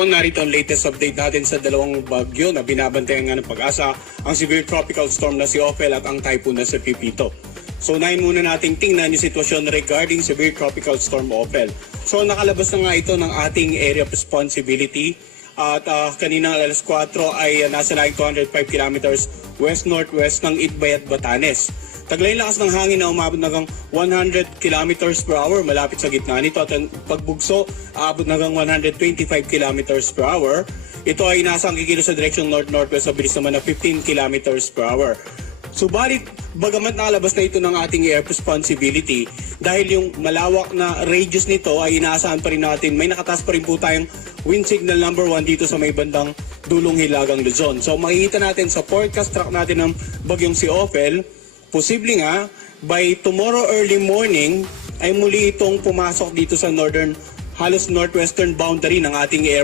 hapon, narito ang latest update natin sa dalawang bagyo na binabantayan nga ng Pag-asa, ang severe tropical storm na si Ophel at ang typhoon na si Pipito. So unahin muna nating tingnan yung sitwasyon regarding severe tropical storm Ophel. So nakalabas na nga ito ng ating area of responsibility at kaninang alas 4 ay nasa laing 205 kilometers west-northwest ng Itbay at Batanes. Taglay lakas ng hangin na umabot hanggang 100 kilometers per hour malapit sa gitna nito at ang pagbugso aabot hanggang 125 kilometers per hour. Ito ay nasa ang kikilos sa direksyong north-northwest sa bilis naman na 15 kilometers per hour. Subalit, bagamat nakalabas na ito ng ating air responsibility, dahil yung malawak na radius nito ay inaasahan pa rin natin, may nakataas pa rin po tayong wind signal number 1 dito sa may bandang dulong Hilagang Luzon. So makikita natin sa forecast track natin ng bagyong si Ophel, posible nga, by tomorrow early morning, ay muli itong pumasok dito sa northern, halos northwestern boundary ng ating air